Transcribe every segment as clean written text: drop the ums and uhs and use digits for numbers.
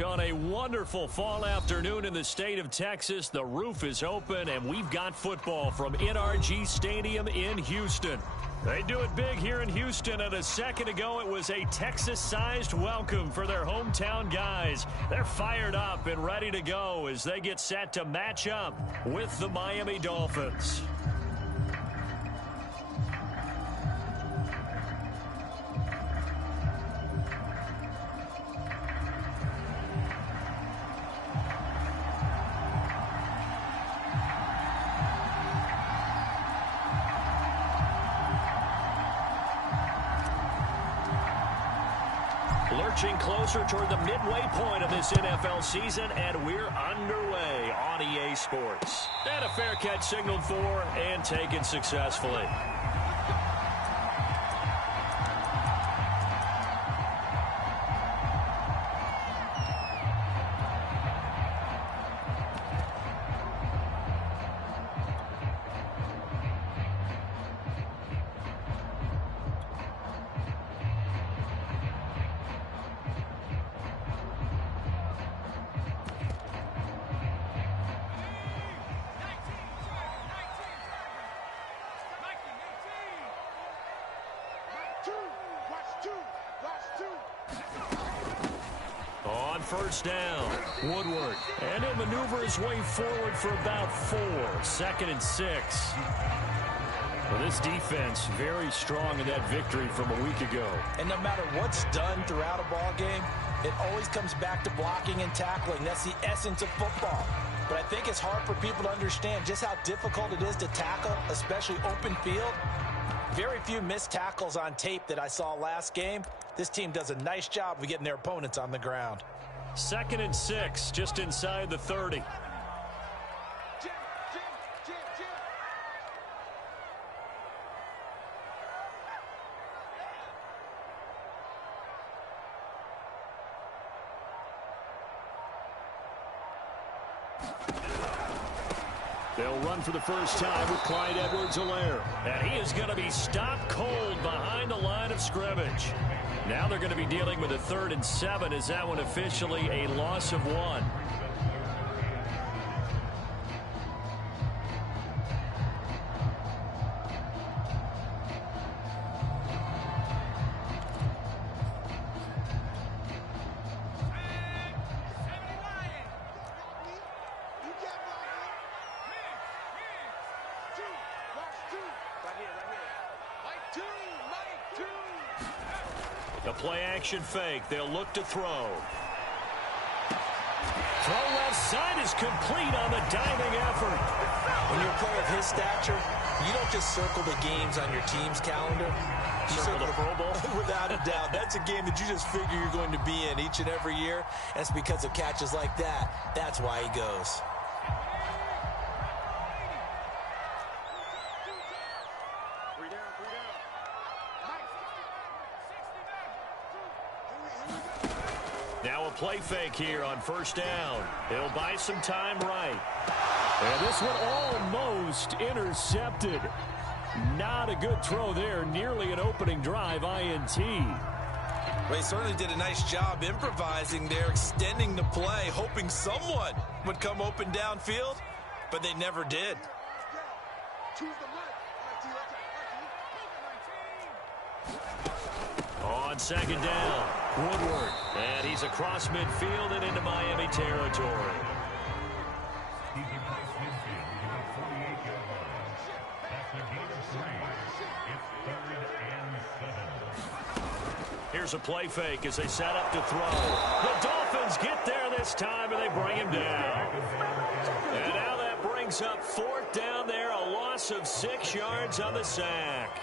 On a wonderful fall afternoon in the state of Texas, the roof is open, and we've got football from NRG Stadium in Houston. They do it big here in Houston, and a second ago it was a Texas-sized welcome for their hometown guys. They're fired up and ready to go as they get set to match up with the Miami Dolphins. Lurching closer toward the midway point of this NFL season, and we're underway on EA Sports. And a fair catch signaled for and taken successfully. First down, Woodward, and he'll maneuver his way forward for about 4. 2nd and 6. Well, this defense very strong in that victory from a week ago. And no matter what's done throughout a ball game, it always comes back to blocking and tackling. That's the essence of football. But I think it's hard for people to understand just how difficult it is to tackle, especially open field. Very few missed tackles on tape that I saw last game. This team does a nice job of getting their opponents on the ground. 2nd and 6, just inside the 30. They'll run for the first time with Clyde Edwards-Helaire. And he is going to be stopped cold behind the line of scrimmage. Now they're going to be dealing with a 3rd and 7 as that one officially a loss of 1. The play-action fake. They'll look to throw. Throw left side is complete on the diving effort. When you're a player of his stature, you don't just circle the games on your team's calendar. You circle the Pro Bowl? Without a doubt. That's a game that you just figure you're going to be in each and every year. And it's because of catches like that. That's why he goes. Now a play fake here on first down. He'll buy some time right. And this one almost intercepted. Not a good throw there. Nearly an opening drive INT. Well, he certainly did a nice job improvising there, extending the play, hoping someone would come open downfield, but they never did. On second down, Woodward. And he's across midfield and into Miami territory. Here's a play fake as they set up to throw. The Dolphins get there this time, and they bring him down. And now that brings up 4th down there, a loss of 6 yards on the sack.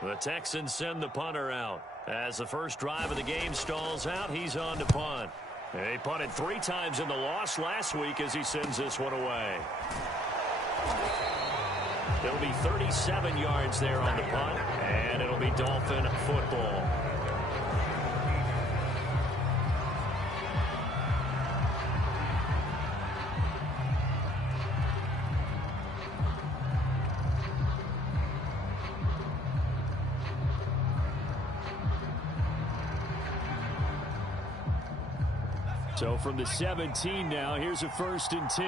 The Texans send the punter out. As the first drive of the game stalls out, he's on to punt. He punted 3 times in the loss last week as he sends this one away. It'll be 37 yards there on the punt, and it'll be Dolphin football. So from the 17 now, here's a 1st and 10.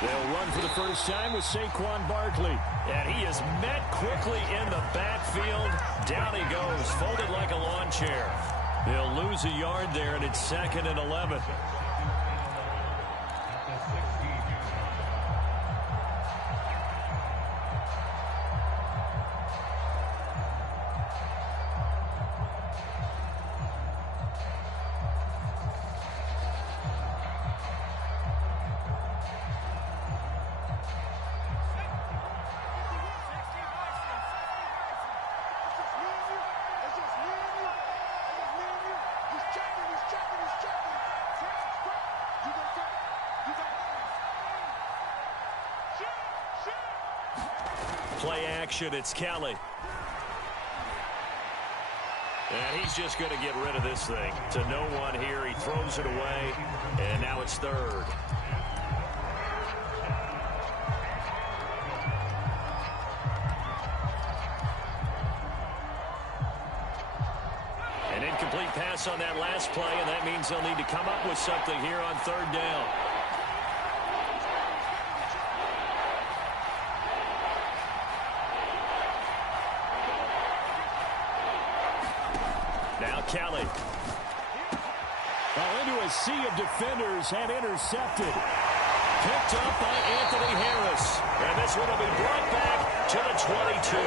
They'll run for the first time with Saquon Barkley. And he is met quickly in the backfield. Down he goes, folded like a lawn chair. They'll lose a yard there, and it's 2nd and 11. Play action, it's Kelly. And he's just going to get rid of this thing. To no one here, he throws it away, and now it's 3rd. An incomplete pass on that last play, and that means they'll need to come up with something here on 3rd down. Now Kelly. Well, into a sea of defenders and intercepted. Picked up by Anthony Harris. And this one will be brought back to the 22.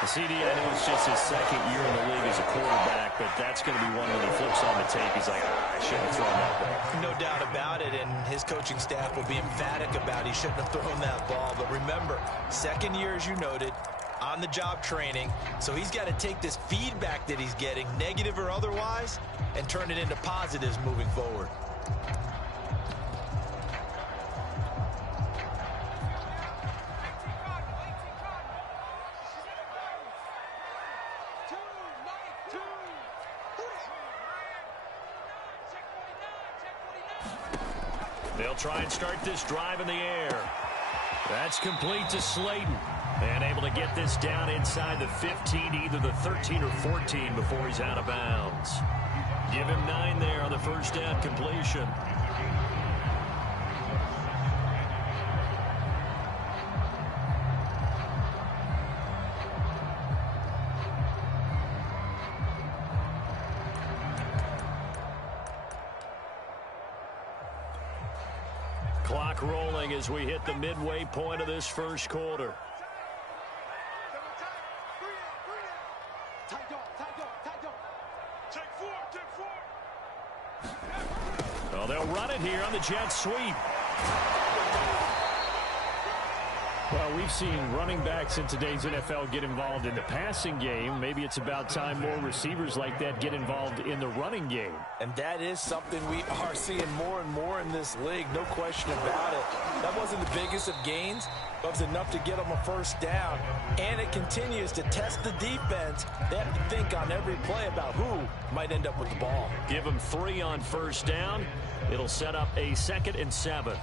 The CD, I know it's just his 2nd year in the league as a quarterback, but that's going to be one when he flips on the tape. He's like, I shouldn't have thrown that ball. No doubt about it, and his coaching staff will be emphatic about he shouldn't have thrown that ball. But remember, 2nd year, as you noted, on-the-job training, so he's got to take this feedback that he's getting, negative or otherwise, and turn it into positives moving forward. They'll try and start this drive in the air. That's complete to Slayton. And able to get this down inside the 15, either the 13 or 14 before he's out of bounds. Give him 9 there on the 1st down completion. Clock rolling as we hit the midway point of this 1st quarter. Well, they'll run it here on the jet sweep. Well, we've seen running backs in today's NFL get involved in the passing game. Maybe it's about time more receivers like that get involved in the running game. And that is something we are seeing more and more in this league, no question about it. That wasn't the biggest of gains, but it was enough to get them a 1st down. And it continues to test the defense. They have to think on every play about who might end up with the ball. Give them 3 on 1st down. It'll set up a 2nd and 7.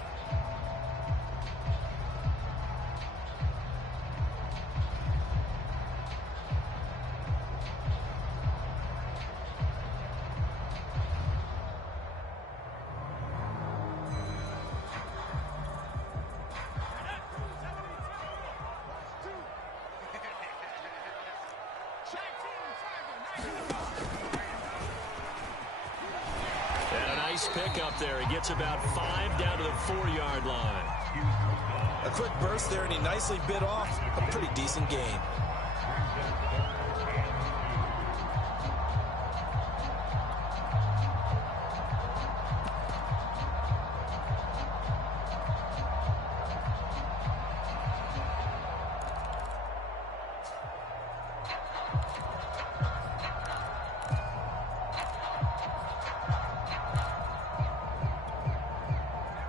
Pick up there. He gets about 5 down to the 4-yard line. A quick burst there, and he nicely bit off a pretty decent gain.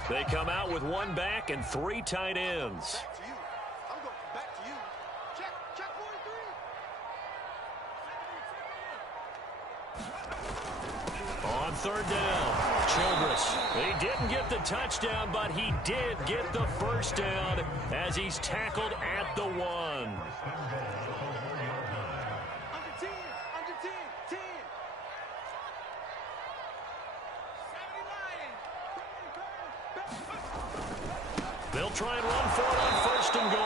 They come out with 1 back and 3 tight ends. Back to you. I'm going back to you. Check 43. On third down, Childress. He didn't get the touchdown, but he did get the first down as he's tackled at the 1. Under 10, 10. They'll try and run for it on first and goal.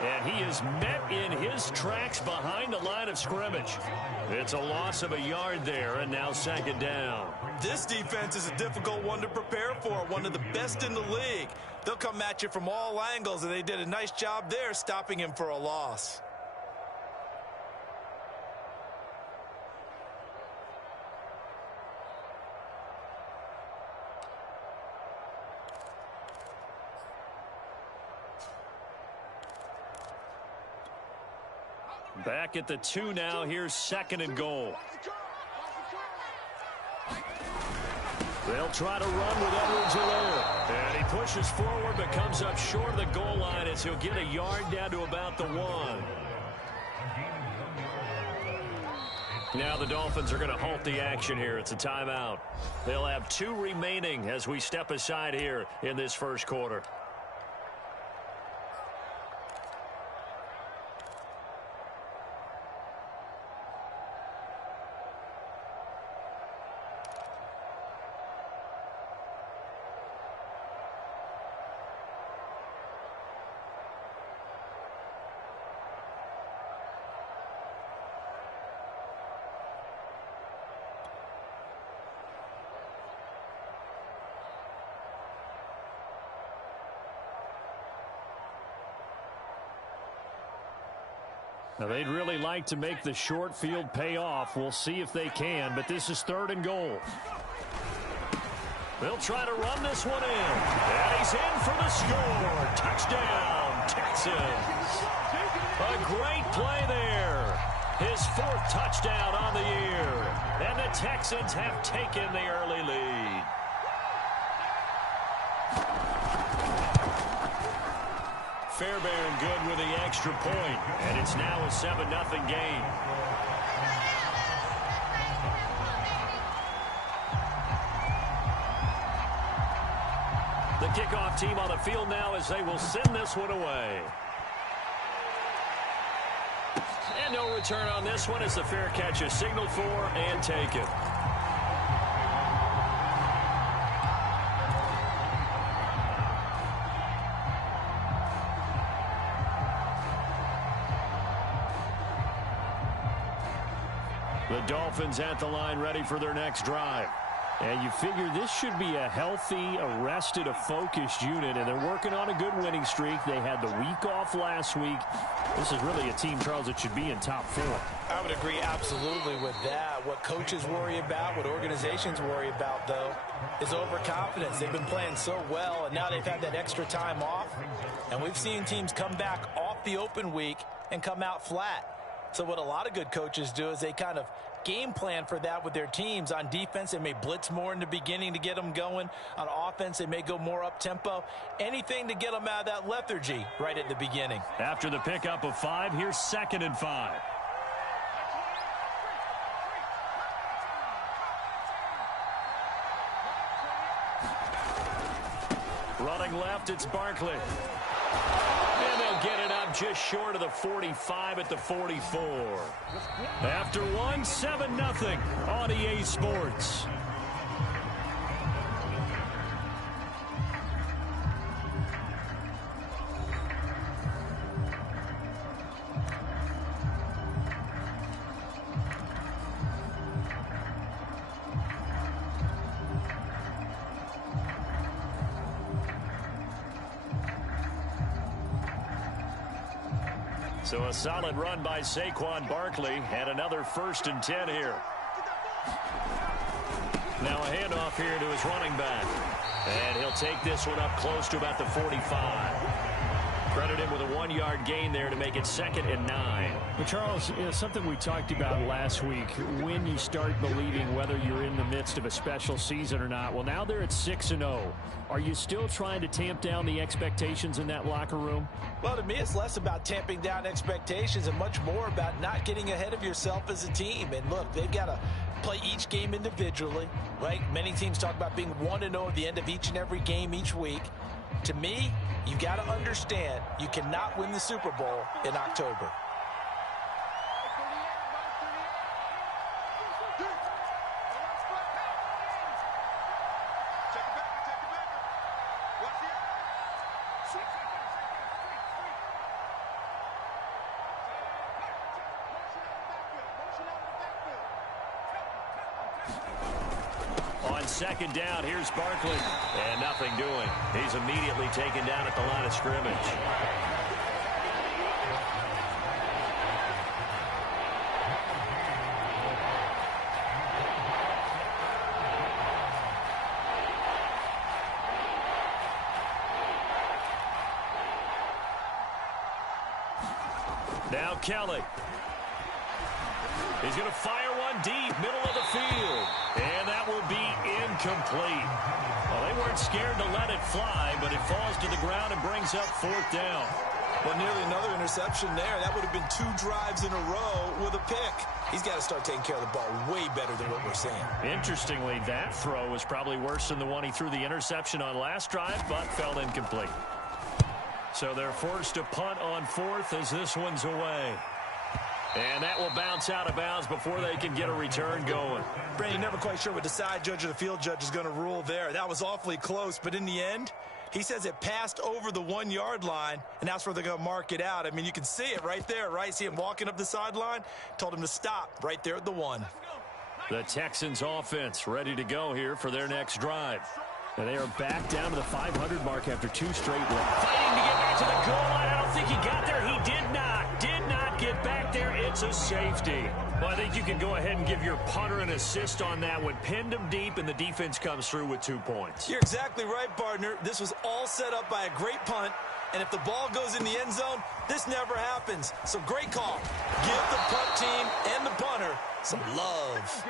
And he is met in his tracks behind the line of scrimmage. It's a loss of a yard there, and now second down. This defense is a difficult one to prepare for, one of the best in the league. They'll come at you from all angles, and they did a nice job there stopping him for a loss. Back at the 2 now. Here's second and goal. They'll try to run with Edwards-Helaire. And he pushes forward but comes up short of the goal line as he'll get a yard down to about the 1. Now the Dolphins are going to halt the action here. It's a timeout. They'll have 2 remaining as we step aside here in this first quarter. Now, they'd really like to make the short field pay off. We'll see if they can, but this is third and goal. They'll try to run this one in. And he's in for the score. Touchdown, Texans. A great play there. His 4th touchdown on the year. And the Texans have taken the early lead. Fairbairn good with the extra point, and it's now a 7-0 game. The kickoff team on the field now as they will send this one away. And no return on this one as the fair catch is signaled for and taken. The Dolphins at the line ready for their next drive. And you figure this should be a healthy, arrested, a focused unit, and they're working on a good winning streak. They had the week off last week. This is really a team, Charles, that should be in top 4. I would agree absolutely with that. What coaches worry about, what organizations worry about, though, is overconfidence. They've been playing so well, and now they've had that extra time off. And we've seen teams come back off the open week and come out flat. So what a lot of good coaches do is they kind of game plan for that with their teams. On defense, they may blitz more in the beginning to get them going. On offense, they may go more up-tempo. Anything to get them out of that lethargy right at the beginning. After the pickup of 5, here's 2nd and 5. Running left, it's Barkley. And they'll get it up just short of the 45 at the 44. After 1, 7-0 on EA Sports. So a solid run by Saquon Barkley and another 1st and 10 here. Now a handoff here to his running back. And he'll take this one up close to about the 45. Credit him with a 1-yard gain there to make it 2nd and 9. But Charles, something we talked about last week, when you start believing whether you're in the midst of a special season or not. Well, now they're at 6-0. Are you still trying to tamp down the expectations in that locker room? Well, to me, it's less about tamping down expectations and much more about not getting ahead of yourself as a team. And look, they've got a play each game individually, right? Many teams talk about being 1-0 at the end of each and every game each week. To me, you got to understand you cannot win the Super Bowl in October. On second down, here's Barkley. And nothing doing. He's immediately taken down at the line of scrimmage. Now Kelly. He's going to fire one deep, middle of the field. And that will be incomplete. Well, they weren't scared to let it fly, but it falls to the ground and brings up fourth down. Well, nearly another interception there. That would have been 2 drives in a row with a pick. He's got to start taking care of the ball way better than what we're seeing. Interestingly, that throw was probably worse than the one he threw the interception on last drive, but fell incomplete. So they're forced to punt on fourth as this one's away. And that will bounce out of bounds before they can get a return going. Brandon, you're never quite sure what the side judge or the field judge is going to rule there. That was awfully close, but in the end, he says it passed over the 1-yard line, and that's where they're going to mark it out. I mean, you can see it right there, right? See him walking up the sideline? Told him to stop right there at the 1. The Texans offense ready to go here for their next drive. And they are back down to the 500 mark after 2 straight legs. Fighting to get back to the goal line. I don't think he got there. He did not get back there. It's a safety. Well, I think you can go ahead and give your punter an assist on that one. Pinned him deep, and the defense comes through with 2 points. You're exactly right, partner. This was all set up by a great punt, and if the ball goes in the end zone, this never happens. So great call. Give the punt team and the punter some love.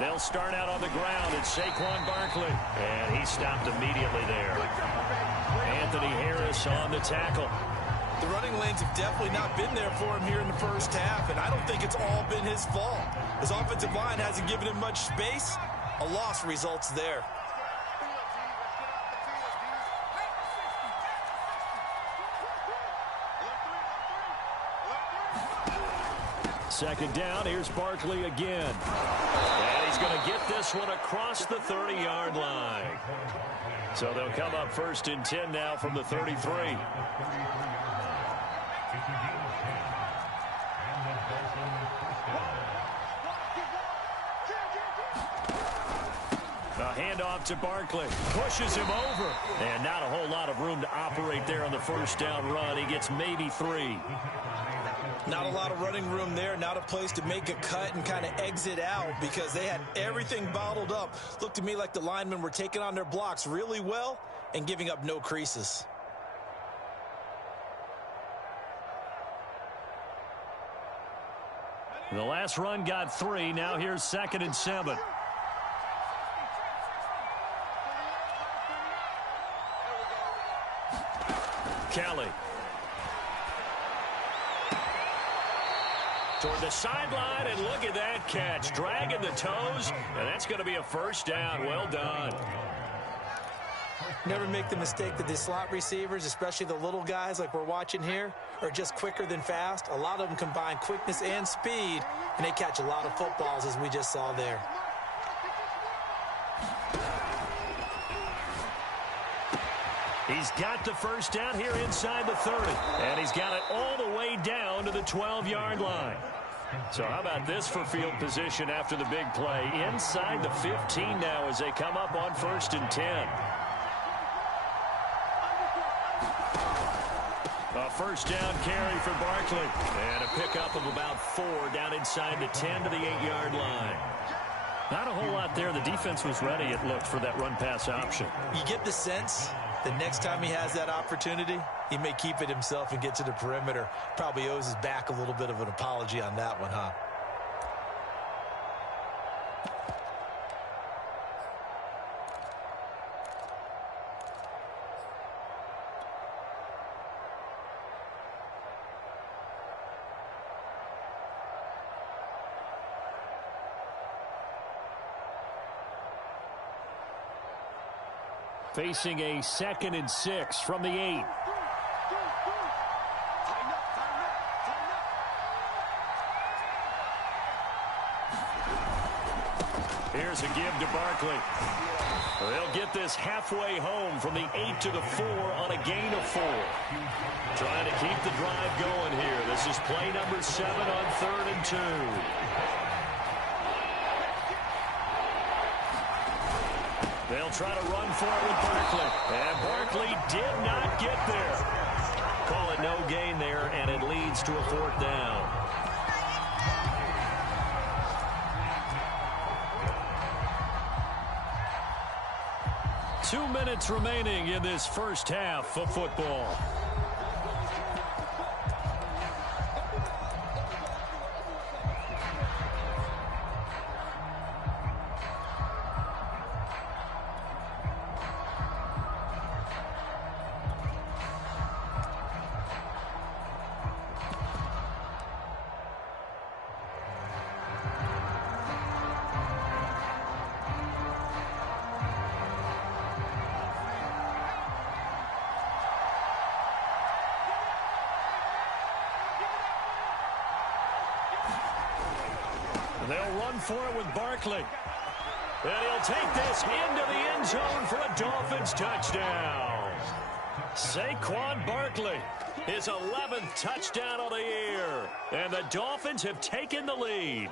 They'll start out on the ground. It's Saquon Barkley. And he stopped immediately there. Anthony Harris on the tackle. The running lanes have definitely not been there for him here in the first half, and I don't think it's all been his fault. His offensive line hasn't given him much space. A loss results there. Second down, here's Barkley again. And he's going to get this one across the 30-yard line. So they'll come up first and 10 now from the 33. A handoff to Barkley. Pushes him over. And not a whole lot of room to operate there on the first down run. He gets maybe 3. Not a lot of running room there, not a place to make a cut and kind of exit out because they had everything bottled up. Looked to me like the linemen were taking on their blocks really well and giving up no creases. The last run got 3. Now here's 2nd and 7. Kelly. Toward the sideline, and look at that catch. Dragging the toes, and that's going to be a first down. Well done. Never make the mistake that the slot receivers, especially the little guys like we're watching here, are just quicker than fast. A lot of them combine quickness and speed, and they catch a lot of footballs, as we just saw there. He's got the first down here inside the 30, and he's got it all the way down to the 12-yard line. So how about this for field position after the big play? Inside the 15 now as they come up on 1st and 10. A first down carry for Barkley. And a pickup of about 4 down inside the 10 to the 8-yard line. Not a whole lot there. The defense was ready, it looked, for that run-pass option. You get the sense that next time he has that opportunity, he may keep it himself and get to the perimeter. Probably owes his back a little bit of an apology on that one, huh? Facing a 2nd and 6 from the 8. Here's a give to Barkley. They'll get this halfway home from the 8 to the 4 on a gain of 4. Trying to keep the drive going here. This is play number 7 on 3rd and 2. They'll try to run for it with Barkley. And Barkley did not get there. Call it no gain there, and it leads to a 4th down. Two minutes remaining in this first half of football. They'll run for it with Barkley. And he'll take this into the end zone for a Dolphins touchdown. Saquon Barkley, his 11th touchdown of the year. And the Dolphins have taken the lead.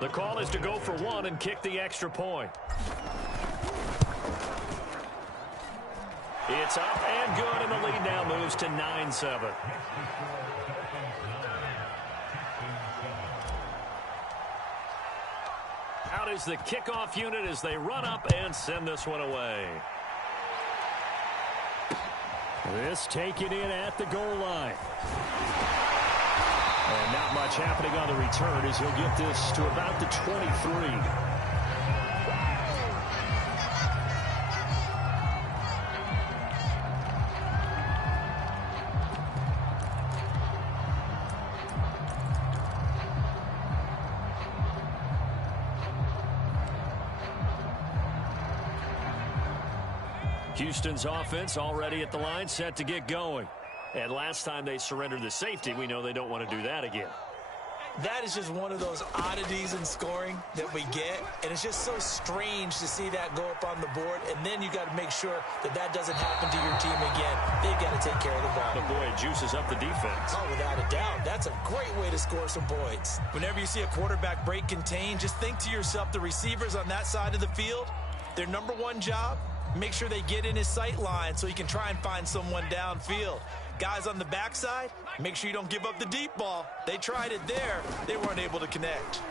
The call is to go for 1 and kick the extra point. It's up and good, and the lead now moves to 9-7. Out is the kickoff unit as they run up and send this one away. This taken in at the goal line. And not much happening on the return as he'll get this to about the 23. Houston's offense already at the line, set to get going. And last time they surrendered the safety, we know they don't want to do that again. That is just one of those oddities in scoring that we get, and it's just so strange to see that go up on the board, and then you got to make sure that that doesn't happen to your team again. They've got to take care of the ball. But boy, it juices up the defense. Oh, without a doubt. That's a great way to score some points. Whenever you see a quarterback break contain, just think to yourself, the receivers on that side of the field, their number one job, make sure they get in his sight line so he can try and find someone downfield. Guys on the backside, make sure you don't give up the deep ball. They tried it there. They weren't able to connect.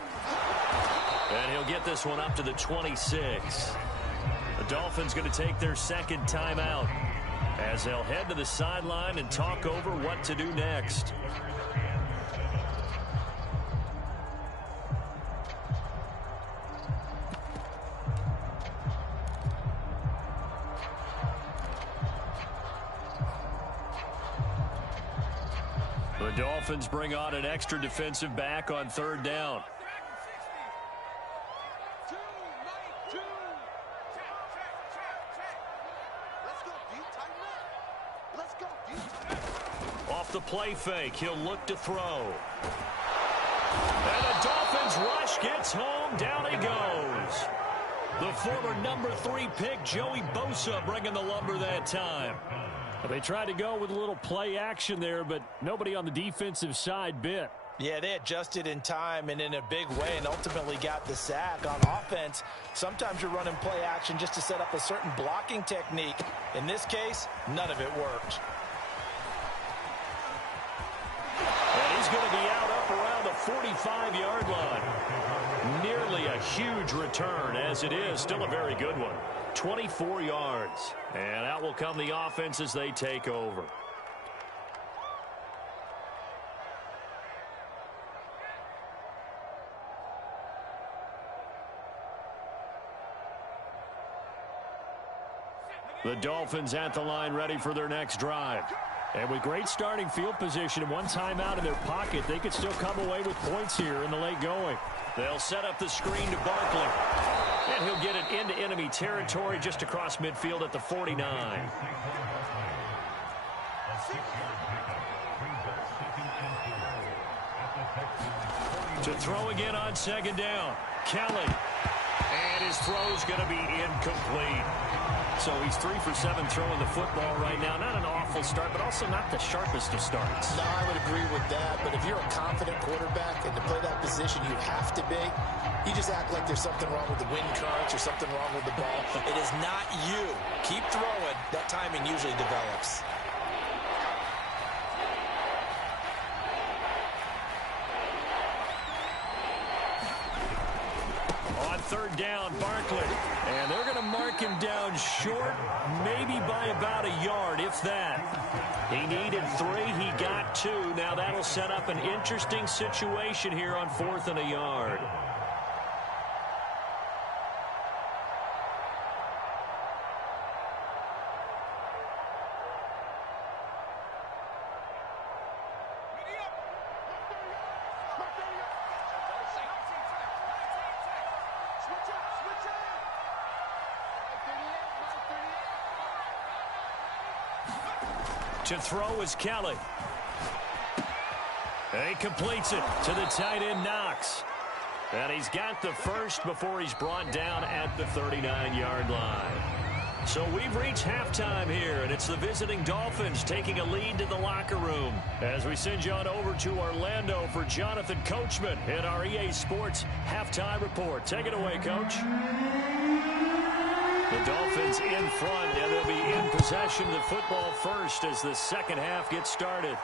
And he'll get this one up to the 26. The Dolphins going to take their second timeout as they'll head to the sideline and talk over what to do next. The Dolphins bring on an extra defensive back on third down. Off the play fake, he'll look to throw. And the Dolphins rush gets home. Down he goes. The former number 3 pick, Joey Bosa, bringing the lumber that time. They tried to go with a little play action there, but nobody on the defensive side bit. Yeah, they adjusted in time and in a big way and ultimately got the sack. On offense, sometimes you're running play action just to set up a certain blocking technique. In this case, none of it worked. And he's going to be out up around the 45-yard line. nearly a huge return, as it is still a very good one. 24 yards. And out will come the offense as they take over. The Dolphins at the line, ready for their next drive. And with great starting field position and one timeout in their pocket, they could still come away with points here in the late going. They'll set up the screen to Barkley. And he'll get it into enemy territory just across midfield at the 49. To throw again on second down. Kelly. And his throw's going to be incomplete. So he's 3 for 7 throwing the football right now. Not an awful start, but also not the sharpest of starts. No, I would agree with that. But if you're a confident quarterback and to play that position you have to be, you just act like there's something wrong with the wind currents or something wrong with the ball. It is not you. Keep throwing. That timing usually develops. On third down, Barkley. And they're going to mark him down short, maybe by about a yard, if that. He needed 3. He got 2. Now that'll set up an interesting situation here on 4th and a yard. To throw is Kelly. And he completes it to the tight end, Knox. And he's got the first before he's brought down at the 39-yard line. So we've reached halftime here, and it's the visiting Dolphins taking a lead to the locker room. As we send you on over to Orlando for Jonathan Coachman in our EA Sports Halftime Report. Take it away, Coach. The Dolphins in front, and they'll be in possession of the football first as the second half gets started.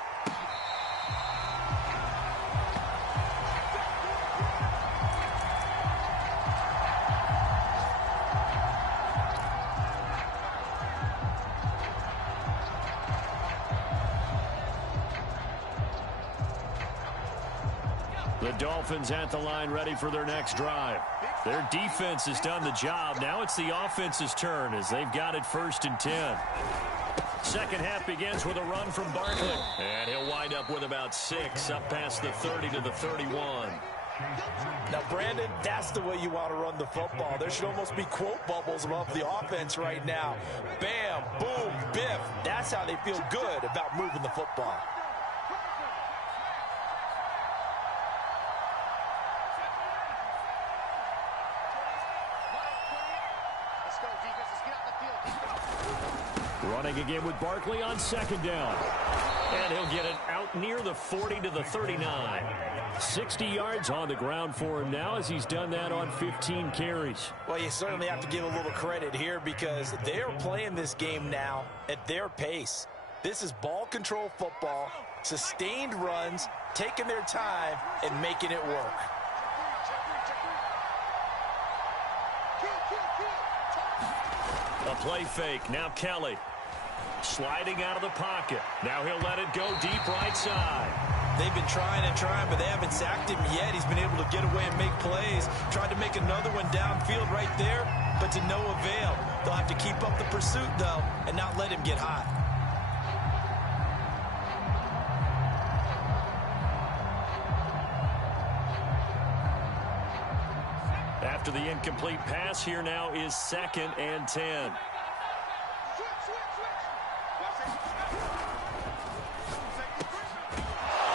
The Dolphins at the line, ready for their next drive. Their defense has done the job. Now it's the offense's turn as they've got it 1st and 10. Second half begins with a run from Barkley. And he'll wind up with about 6 up past the 30 to the 31. Now, Brandon, that's the way you want to run the football. There should almost be quote bubbles above the offense right now. Bam, boom, biff. That's how they feel good about moving the football. Running again with Barkley on second down. And he'll get it out near the 40 to the 39. 60 yards on the ground for him now as he's done that on 15 carries. Well, you certainly have to give a little credit here because they're playing this game now at their pace. This is ball control football, sustained runs, taking their time, and making it work. A play fake. Now Kelly. Sliding out of the pocket. Now he'll let it go deep right side. They've been trying and trying, but they haven't sacked him yet. He's been able to get away and make plays. Tried to make another one downfield right there, but to no avail. They'll have to keep up the pursuit, though, and not let him get hot. After the incomplete pass, here now is 2nd and 10.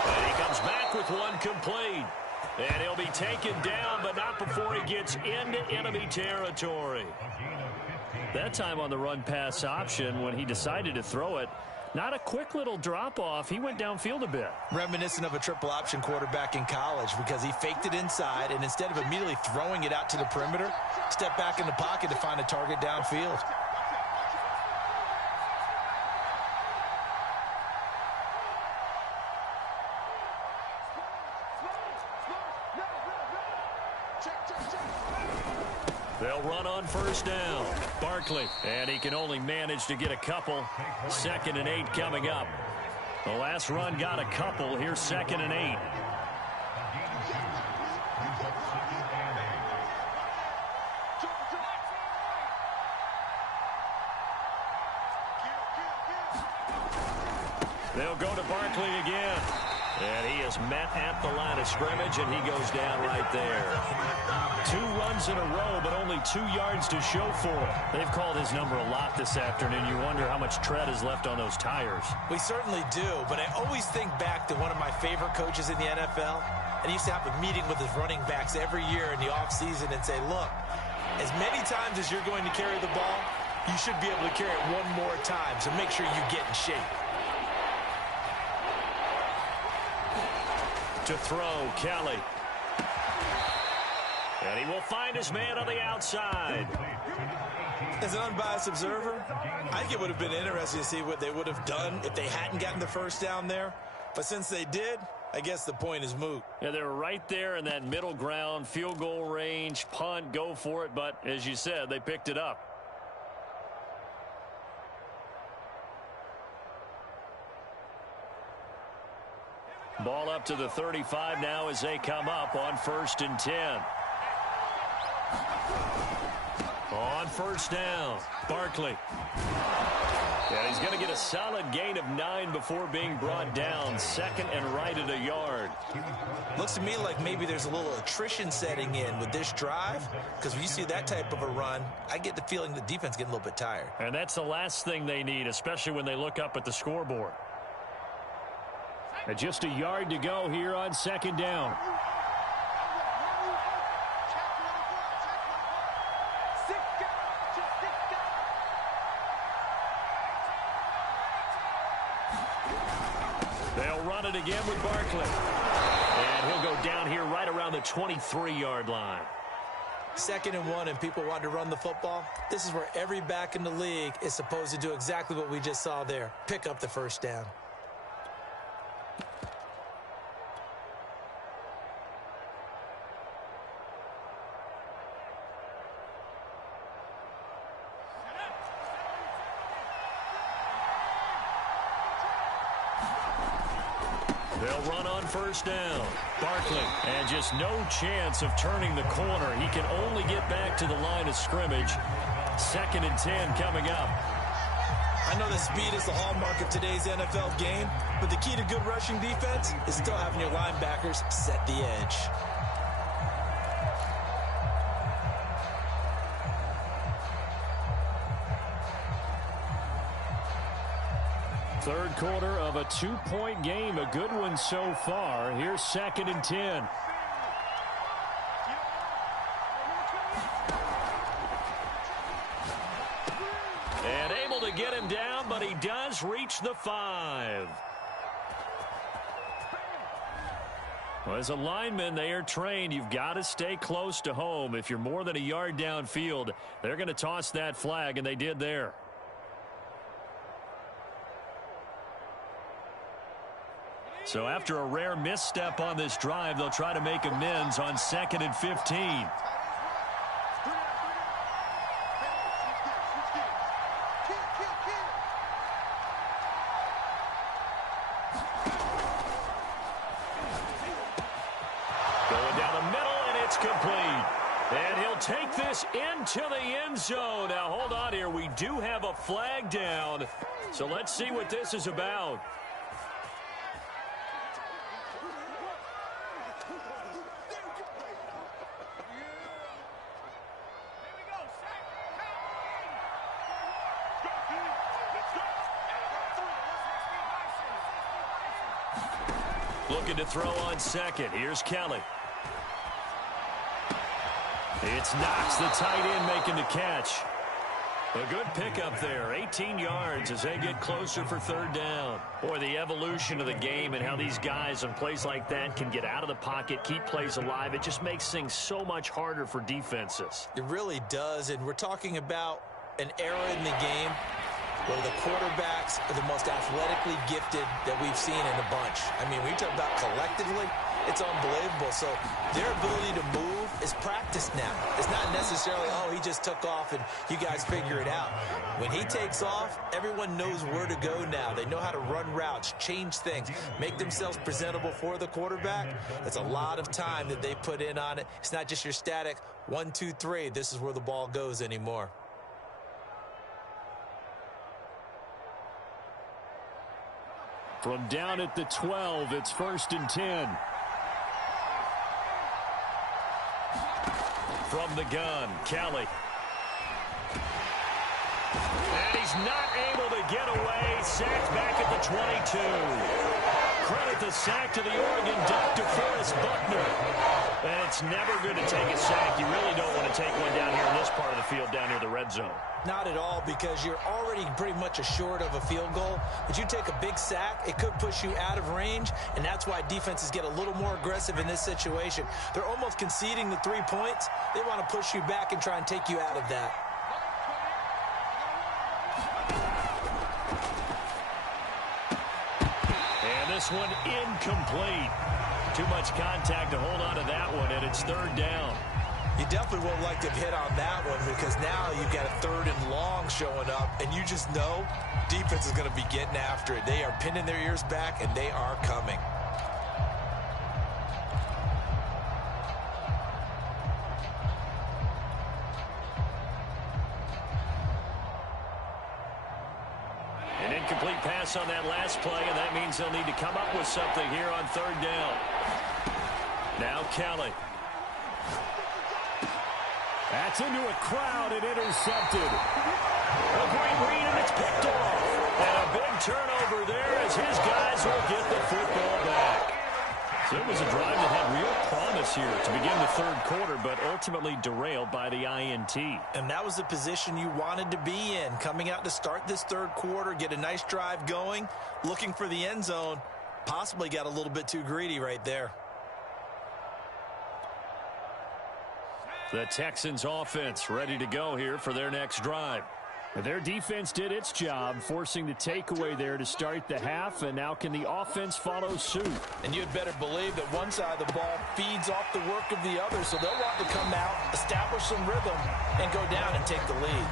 And he comes back with one complete. And he'll be taken down, but not before he gets into enemy territory. That time on the run-pass option, when he decided to throw it, not a quick little drop-off. He went downfield a bit. Reminiscent of a triple-option quarterback in college because he faked it inside, and instead of immediately throwing it out to the perimeter, stepped back in the pocket to find a target downfield. They'll run on first down. Barkley, and he can only manage to get a couple. 2nd and 8 coming up. The last run got a couple. Here's 2nd and 8. They'll go to Barkley again. And he is met at the line of scrimmage, and he goes down right there. 2 runs in a row, but only 2 yards to show for it. They've called his number a lot this afternoon. You wonder how much tread is left on those tires. We certainly do, but I always think back to one of my favorite coaches in the NFL, and he used to have a meeting with his running backs every year in the offseason and say, look, as many times as you're going to carry the ball, you should be able to carry it one more time, so make sure you get in shape. To throw, Kelly. And he will find his man on the outside. As an unbiased observer, I think it would have been interesting to see what they would have done if they hadn't gotten the first down there. But since they did, I guess the point is moot. Yeah, they were right there in that middle ground, field goal range, punt, go for it. But as you said, they picked it up. Ball up to the 35 now as they come up on 1st and 10. On first down, Barkley. And he's going to get a solid gain of 9 before being brought down. 2nd and right at a yard. Looks to me like maybe there's a little attrition setting in with this drive, because when you see that type of a run, I get the feeling the defense getting a little bit tired. And that's the last thing they need, especially when they look up at the scoreboard. And just a yard to go here on 2nd down. They'll run it again with Barkley. And he'll go down here right around the 23-yard line. 2nd and 1, and people want to run the football. This is where every back in the league is supposed to do exactly what we just saw there. Pick up the first down. They'll run on first down. Barkley, and just no chance of turning the corner. He can only get back to the line of scrimmage. 2nd and 10 coming up. I know that speed is the hallmark of today's NFL game, but the key to good rushing defense is still having your linebackers set the edge. Third quarter of a 2-point game. A good one so far. Here's 2nd and 10. And able to get him down, but he does reach the 5. Well, as a lineman, they are trained. You've got to stay close to home. If you're more than a yard downfield, they're going to toss that flag, and they did there. So after a rare misstep on this drive, they'll try to make amends on 2nd and 15. Going down the middle, and it's complete. And he'll take this into the end zone. Now, hold on here. We do have a flag down. So let's see what this is about. Looking to throw on 2nd. Here's Kelly. It's Knox, the tight end, making the catch. A good pickup there. 18 yards as they get closer for 3rd down. Boy, the evolution of the game and how these guys on plays like that can get out of the pocket, keep plays alive. It just makes things so much harder for defenses. It really does, and we're talking about an era in the game where the quarterbacks are the most athletically gifted that we've seen in a bunch. I mean, when you talk about collectively, it's unbelievable. So their ability to move is practiced now. It's not necessarily, oh, he just took off and you guys figure it out. When he takes off, everyone knows where to go now. They know how to run routes, change things, make themselves presentable for the quarterback. It's a lot of time that they put in on it. It's not just your static 1, 2, 3. This is where the ball goes anymore. From down at the 12, it's 1st and 10. From the gun, Kelly. And he's not able to get away. Sacked back at the 22. Credit the sack to the Oregon Duck, DeForest Buckner. And it's never good to take a sack. You really don't want to take one down here in this part of the field, down near the red zone. Not at all, because you're already pretty much assured of a field goal. But you take a big sack, it could push you out of range, and that's why defenses get a little more aggressive in this situation. They're almost conceding the 3 points. They want to push you back and try and take you out of that. And this one incomplete. Too much contact to hold on to that one, and it's 3rd down. You definitely won't like to hit on that one, because now you've got a 3rd and long showing up, and you just know defense is going to be getting after it. They are pinning their ears back, and they are coming. An incomplete pass on that last play, and that means they'll need to come up with something here on 3rd down. Now Kelly. That's into a crowd and intercepted. A great read, and it's picked off. And a big turnover there as his guys will get the football back. So it was a drive that had real promise here to begin the 3rd quarter, but ultimately derailed by the INT. And that was the position you wanted to be in, coming out to start this 3rd quarter, get a nice drive going, looking for the end zone. Possibly got a little bit too greedy right there. The Texans offense ready to go here for their next drive. Their defense did its job, forcing the takeaway there to start the half, and now can the offense follow suit? And you'd better believe that one side of the ball feeds off the work of the other, so they'll want to come out, establish some rhythm, and go down and take the lead.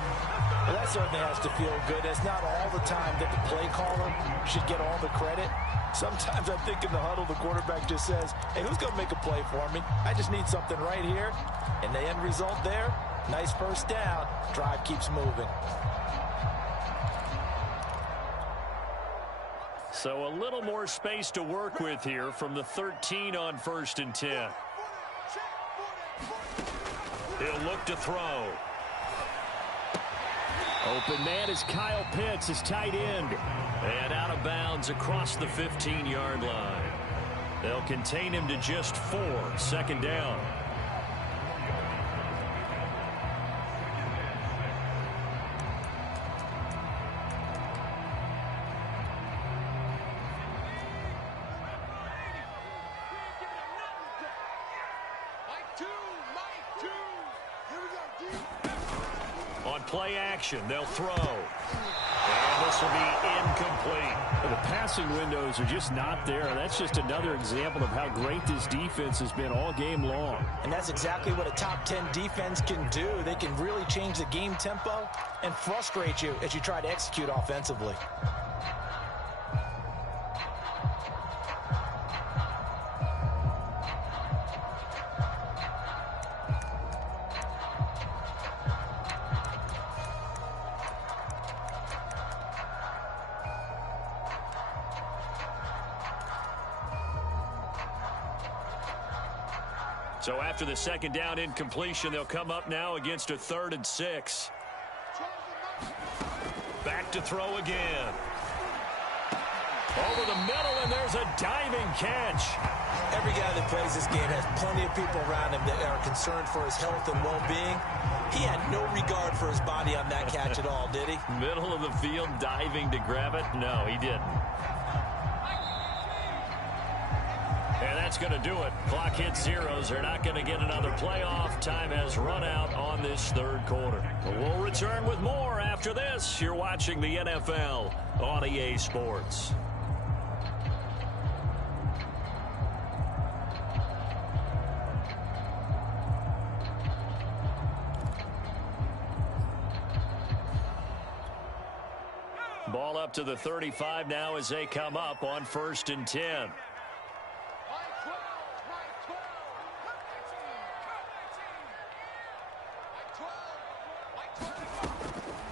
Well, that certainly has to feel good. It's not all the time that the play caller should get all the credit. Sometimes I think in the huddle, the quarterback just says, hey, who's going to make a play for me? I just need something right here. And the end result there, nice 1st down. Drive keeps moving. So a little more space to work with here from the 13 on 1st and 10. He'll look to throw. Open man is Kyle Pitts, his tight end. And out of bounds across the 15-yard line. They'll contain him to just 4, 2nd down. Play action, they'll throw. And this will be incomplete. The passing windows are just not there. That's just another example of how great this defense has been all game long. And that's exactly what a top 10 defense can do. They can really change the game tempo and frustrate you as you try to execute offensively. So after the 2nd down incompletion, they'll come up now against a 3rd and 6. Back to throw again. Over the middle, and there's a diving catch. Every guy that plays this game has plenty of people around him that are concerned for his health and well-being. He had no regard for his body on that catch at all, did he? Middle of the field, diving to grab it? No, he didn't. And that's going to do it. Clock hits zeros. They're not going to get another playoff. Time has run out on this third quarter. We'll return with more after this. You're watching the NFL on EA Sports. Ball up to the 35 now as they come up on 1st and 10.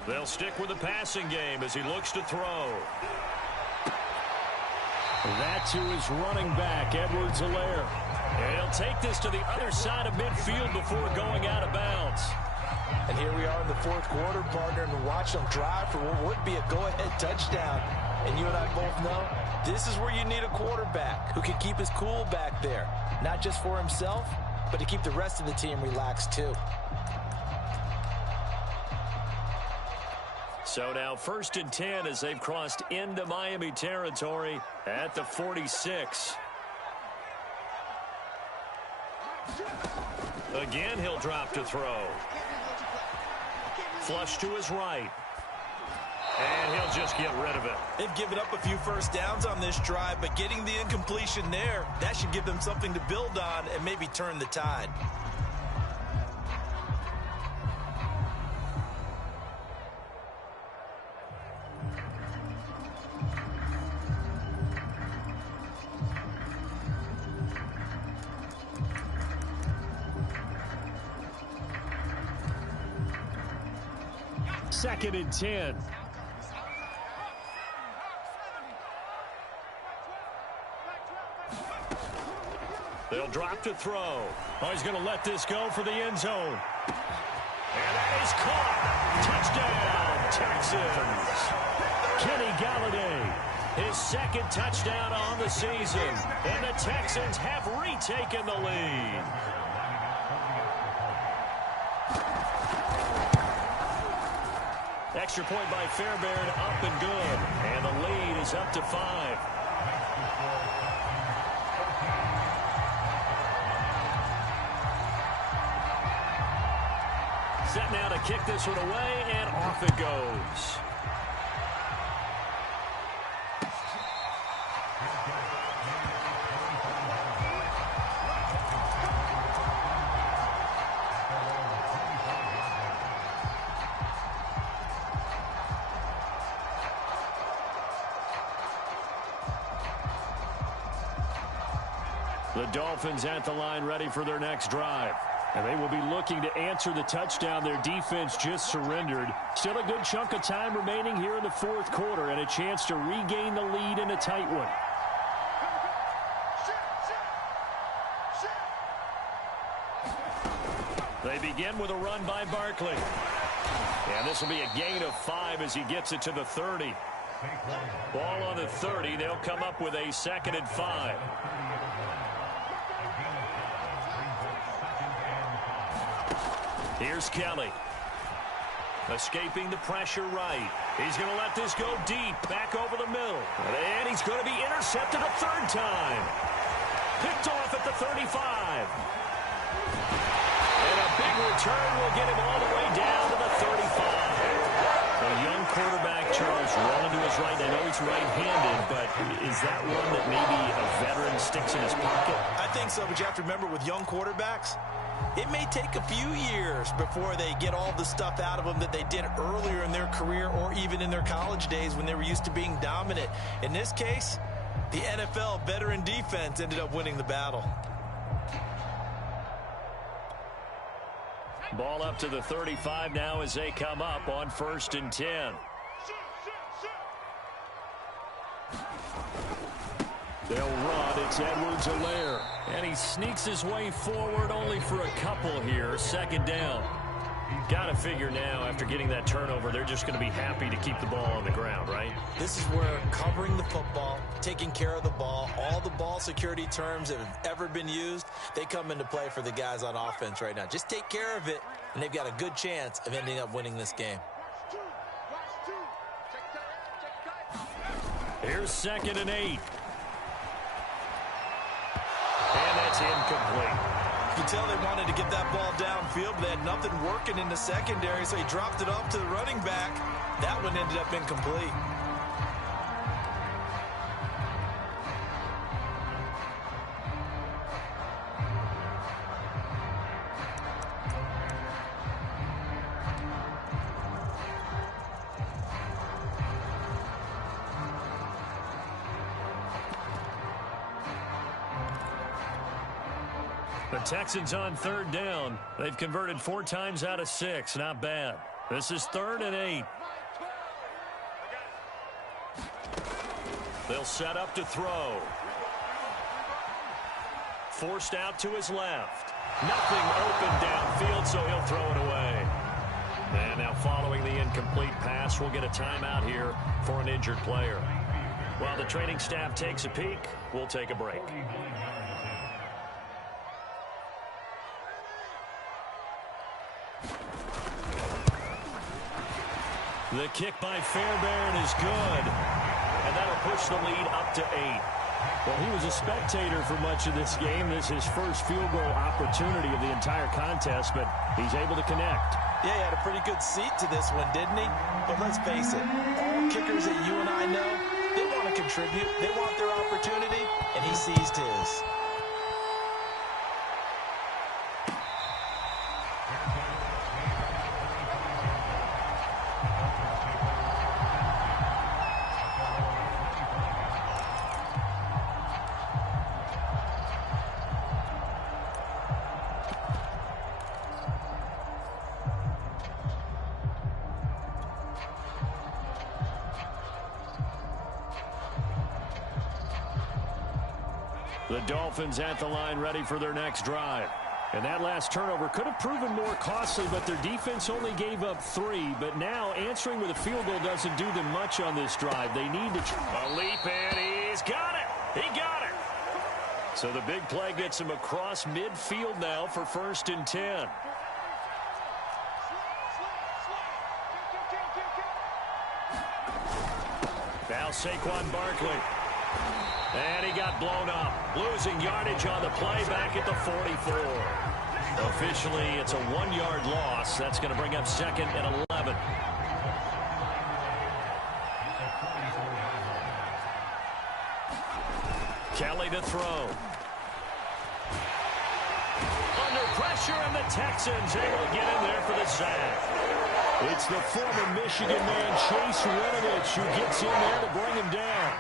They'll stick with the passing game as he looks to throw. That to his running back, Edwards-Helaire. And he'll take this to the other side of midfield before going out of bounds. And here we are in the fourth quarter, partner, and watch them drive for what would be a go-ahead touchdown. And you and I both know this is where you need a quarterback who can keep his cool back there. Not just for himself, but to keep the rest of the team relaxed too. So now 1st and 10 as they've crossed into Miami territory at the 46. Again, he'll drop to throw. Flush to his right. And he'll just get rid of it. They've given up a few first downs on this drive, but getting the incompletion there, that should give them something to build on and maybe turn the tide. Second and 10. They'll drop to throw. Oh, he's going to let this go for the end zone. And that is caught. Touchdown, Texans. Kenny Galladay, his second touchdown on the season. And the Texans have retaken the lead. Extra point by Fairbairn, up and good. And the lead is up to 5. Set now to kick this one away, and off it goes. The Dolphins at the line ready for their next drive. And they will be looking to answer the touchdown their defense just surrendered. Still a good chunk of time remaining here in the fourth quarter and a chance to regain the lead in a tight one. They begin with a run by Barkley. And this will be a gain of 5 as he gets it to the 30. Ball on the 30. They'll come up with a 2nd and 5. Here's Kelly. Escaping the pressure right. He's going to let this go deep, back over the middle. And he's going to be intercepted a third time. Picked off at the 35. And a big return will get him all the way down to the 35. A young quarterback, Charles, rolling to his right. I know he's right-handed, but is that one that maybe a veteran sticks in his pocket? I think so, but you have to remember with young quarterbacks, it may take a few years before they get all the stuff out of them that they did earlier in their career or even in their college days when they were used to being dominant. In this case, the NFL veteran defense ended up winning the battle. Ball up to the 35 now as they come up on 1st and 10. They'll run. It's Edwards-Helaire. And he sneaks his way forward only for a couple here. 2nd down. Got to figure now after getting that turnover, they're just going to be happy to keep the ball on the ground, right? This is where covering the football, taking care of the ball, all the ball security terms that have ever been used, they come into play for the guys on offense right now. Just take care of it, and they've got a good chance of ending up winning this game. Here's 2nd and 8. It's incomplete. You can tell they wanted to get that ball downfield, but they had nothing working in the secondary, so he dropped it off to the running back. That one ended up incomplete. The Texans on third down. They've converted 4 times out of 6. Not bad. This is 3rd and 8. They'll set up to throw. Forced out to his left. Nothing open downfield, so he'll throw it away. And now following the incomplete pass, we'll get a timeout here for an injured player. While the training staff takes a peek, we'll take a break. The kick by Fairbairn is good. And that'll push the lead up to 8. Well, he was a spectator for much of this game. This is his first field goal opportunity of the entire contest, but he's able to connect. Yeah, he had a pretty good seat to this one, didn't he? But let's face it, all kickers that you and I know, they want to contribute. They want their opportunity, and he seized his. The Dolphins at the line ready for their next drive. And that last turnover could have proven more costly, but their defense only gave up 3. But now answering with a field goal doesn't do them much on this drive. They need to... A leap in. He's got it. He got it. So the big play gets him across midfield now for 1st and 10. Now Saquon Barkley. And he got blown up. Losing yardage on the play back at the 44. Officially, it's a 1-yard loss. That's going to bring up 2nd and 11. Kelly to throw. Under pressure, and the Texans able to get in there for the sack. It's the former Michigan man, Chase Winovich, who gets in there to bring him down.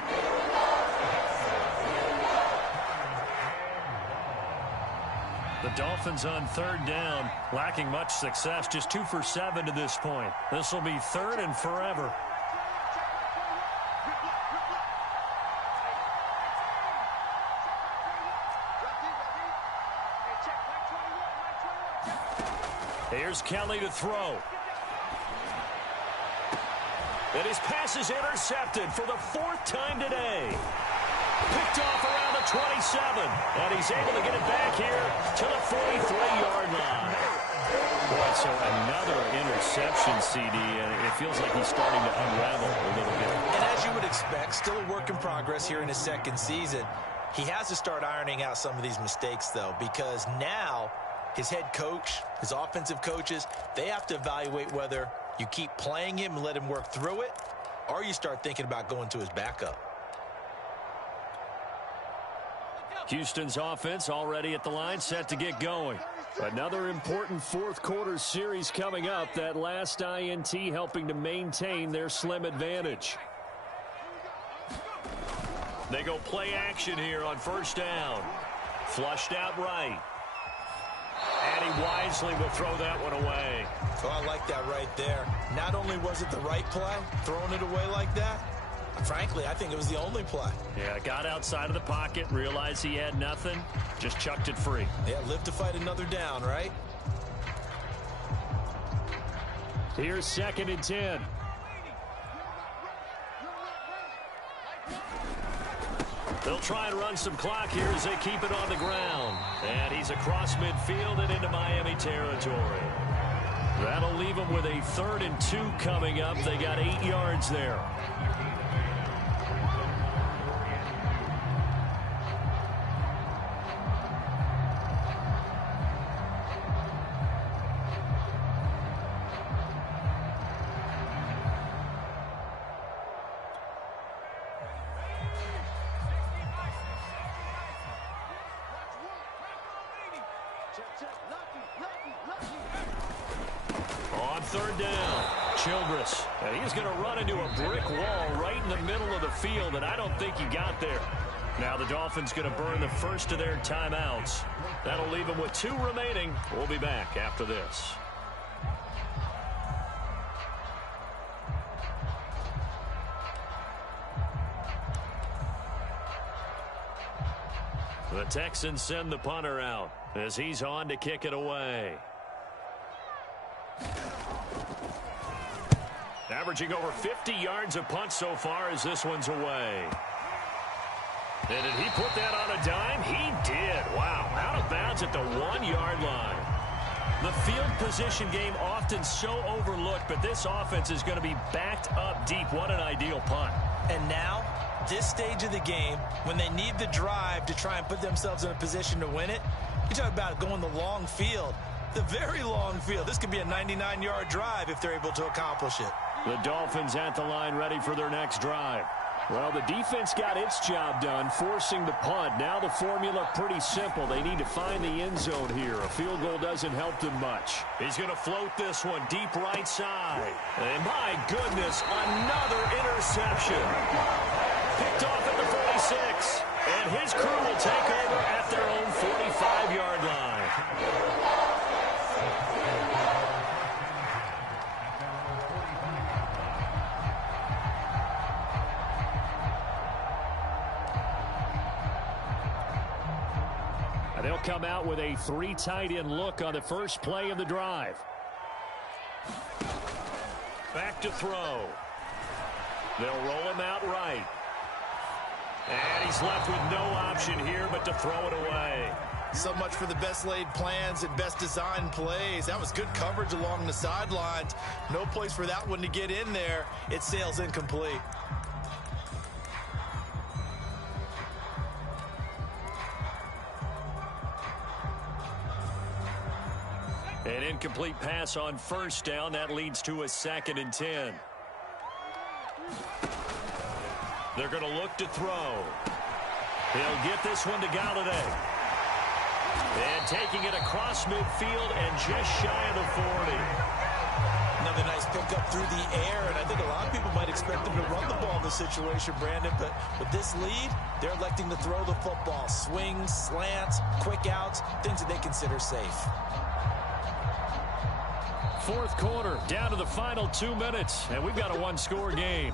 The Dolphins on 3rd down, lacking much success, just 2 for 7 to this point. This will be 3rd and forever. Here's Kelly to throw. And his pass is intercepted for the 4th time today. Picked off around the 27, and he's able to get it back here to the 43-yard line. Boy, so another interception, CD, and it feels like he's starting to unravel a little bit. And as you would expect, still a work in progress here in his 2nd season. He has to start ironing out some of these mistakes, though, because now his head coach, his offensive coaches, they have to evaluate whether you keep playing him and let him work through it, or you start thinking about going to his backup. Houston's offense already at the line, set to get going. Another important 4th quarter series coming up. That last INT helping to maintain their slim advantage. They go play action here on 1st down. Flushed out right. And he wisely will throw that one away. Oh, I like that right there. Not only was it the right play, throwing it away like that, frankly, I think it was the only play. Yeah, got outside of the pocket, realized he had nothing, just chucked it free. Yeah, live to fight another down, right? Here's 2nd and 10. They'll try and run some clock here as they keep it on the ground. And he's across midfield and into Miami territory. That'll leave them with a 3rd and 2 coming up. They got 8 yards there. On third down, Childress. And he's going to run into a brick wall right in the middle of the field, and I don't think he got there. Now the Dolphins going to burn the first of their timeouts. That'll leave them with 2 remaining. We'll be back after this. The Texans send the punter out as he's on to kick it away. Averaging over 50 yards a punt so far as this one's away. And did he put that on a dime? He did. Wow. Out of bounds at the 1-yard line. The field position game often so overlooked, but this offense is going to be backed up deep. What an ideal punt. And now, this stage of the game, when they need the drive to try and put themselves in a position to win it, you talk about going the long field, the very long field. This could be a 99-yard drive if they're able to accomplish it. The Dolphins at the line ready for their next drive. Well, the defense got its job done, forcing the punt. Now the formula pretty simple. They need to find the end zone here. A field goal doesn't help them much. He's going to float this one deep right side. And my goodness, another interception. Picked off at the 46. And his crew will take over at their own 45-yard line. They'll come out with a 3 tight end look on the first play of the drive. Back to throw. They'll roll him out right. And he's left with no option here but to throw it away. So much for the best laid plans and best designed plays. That was good coverage along the sidelines. No place for that one to get in there. It sails incomplete. An incomplete pass on first down. That leads to a 2nd and 10. They're going to look to throw. He'll get this one to Galladay. And taking it across midfield and just shy of the 40. Another nice pickup through the air, and I think a lot of people might expect them to run the ball in this situation, Brandon, but with this lead, they're electing to throw the football. Swings, slants, quick outs, things that they consider safe. Fourth quarter, down to the final 2 minutes, and we've got a 1-score game.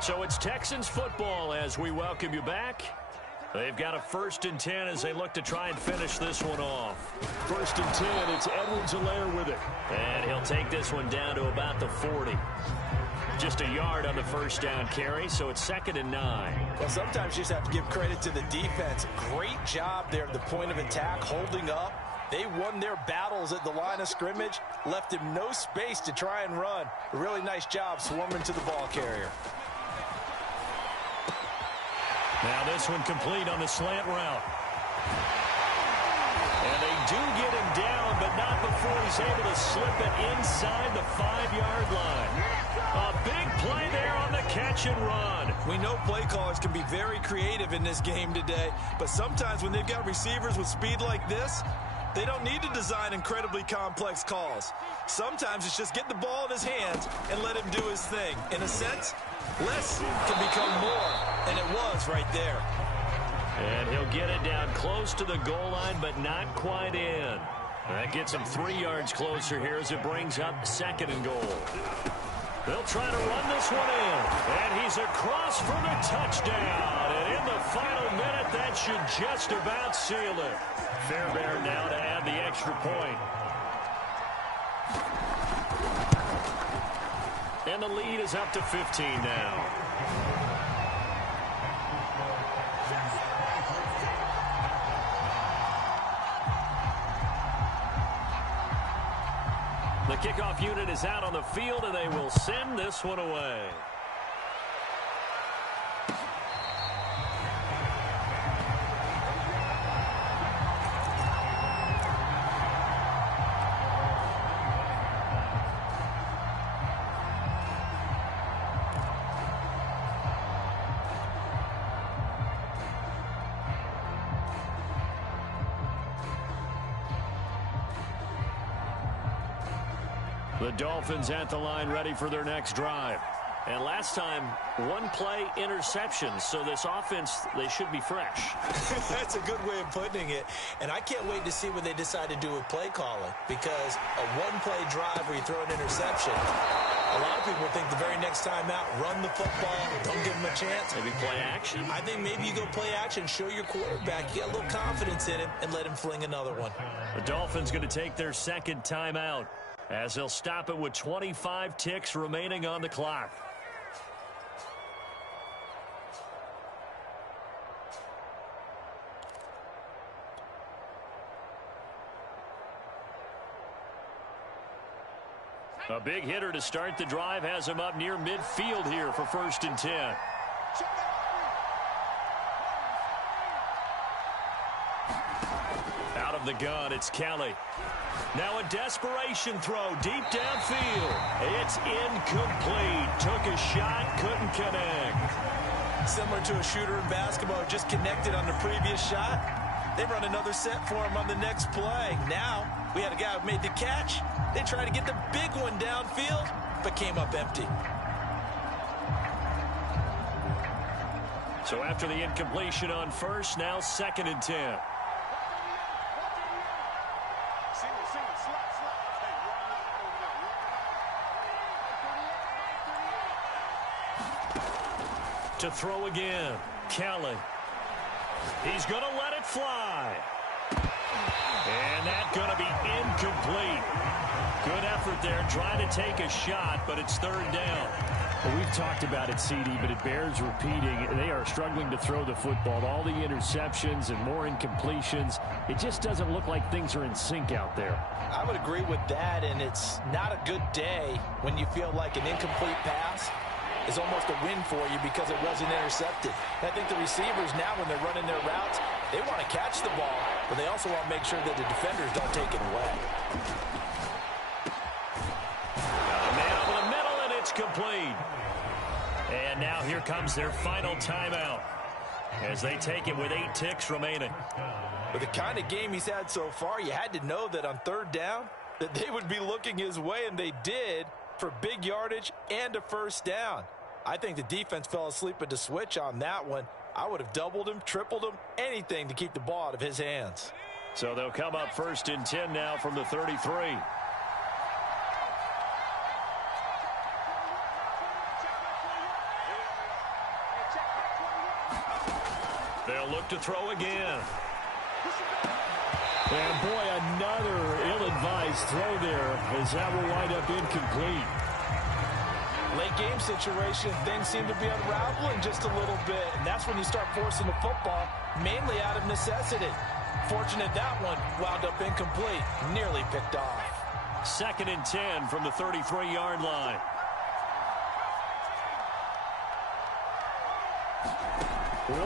So it's Texans football as we welcome you back. They've got a 1st and 10 as they look to try and finish this one off. 1st and 10, it's Edwards-Helaire with it. And he'll take this one down to about the 40. Just a yard on the first down carry, so it's 2nd and 9. Well, sometimes you just have to give credit to the defense. Great job there at the point of attack, holding up. They won their battles at the line of scrimmage, left him no space to try and run. A really nice job swarming to the ball carrier. Now this one complete on the slant route. And they do get him down, but not before he's able to slip it inside the 5-yard line. A big play there on the catch and run. We know play callers can be very creative in this game today, but sometimes when they've got receivers with speed like this, they don't need to design incredibly complex calls. Sometimes it's just get the ball in his hands and let him do his thing. In a sense, less can become more, and it was right there. And he'll get it down close to the goal line, but not quite in. That gets him 3 yards closer here as it brings up 2nd and goal. They'll try to run this one in, and he's across for the touchdown. And in the final minute, that should just about seal it. Fairbairn now to add the extra point. And the lead is up to 15 now. The kickoff unit is out on the field, and they will send this one away. The Dolphins at the line ready for their next drive. And last time, one play interception. So this offense, they should be fresh. That's a good way of putting it. And I can't wait to see what they decide to do with play calling. Because a one-play drive where you throw an interception, a lot of people think the very next time out, run the football, don't give them a chance. Maybe play action? I think maybe you go play action, show your quarterback, get a little confidence in him, and let him fling another one. The Dolphins going to take their second timeout as they'll stop it with 25 ticks remaining on the clock. A big hitter to start the drive has him up near midfield here for 1st and 10. Out of the gun, it's Kelly. Now a desperation throw deep downfield. It's incomplete. Took a shot, couldn't connect. Similar to a shooter in basketball, just connected on the previous shot. They run another set for him on the next play. Now, we had a guy who made the catch. They tried to get the big one downfield, but came up empty. So after the incompletion on first, now 2nd and 10. To throw again, Kelly. He's going to let it fly. And that's going to be incomplete. Good effort there, trying to take a shot, but it's 3rd down. Well, we've talked about it, CD, but it bears repeating. They are struggling to throw the football. All the interceptions and more incompletions. It just doesn't look like things are in sync out there. I would agree with that, and it's not a good day when you feel like an incomplete pass is almost a win for you because it wasn't intercepted. And I think the receivers now, when they're running their routes, they want to catch the ball, but they also want to make sure that the defenders don't take it away. A man over the middle, and it's complete. And now here comes their final timeout as they take it with 8 ticks remaining. With the kind of game he's had so far, you had to know that on 3rd down that they would be looking his way, and they did, for big yardage and a 1st down. I think the defense fell asleep at the switch on that one. I would have doubled him, tripled him, anything to keep the ball out of his hands. So they'll come up 1st and 10 now from the 33. They'll look to throw again. And boy, another ill-advised throw there as that will wind up incomplete. Late game situation, things seem to be unraveling just a little bit, and that's when you start forcing the football, mainly out of necessity. Fortunate that one wound up incomplete, nearly picked off. 2nd and 10 from the 33-yard line.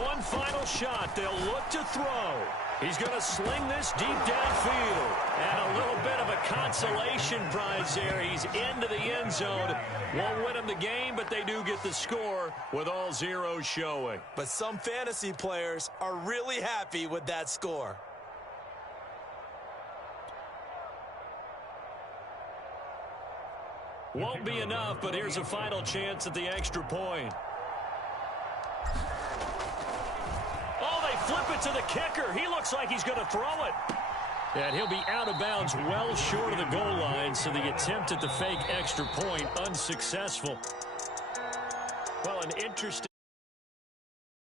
One final shot. They'll look to throw. He's going to sling this deep downfield. And a little bit of a consolation prize there. He's into the end zone. Won't win him the game, but they do get the score with all zeros showing. But some fantasy players are really happy with that score. Won't be enough, but here's a final chance at the extra point. Flip it to the kicker. He looks like he's going to throw it. And he'll be out of bounds well short of the goal line, so the attempt at the fake extra point unsuccessful. Well, an interesting...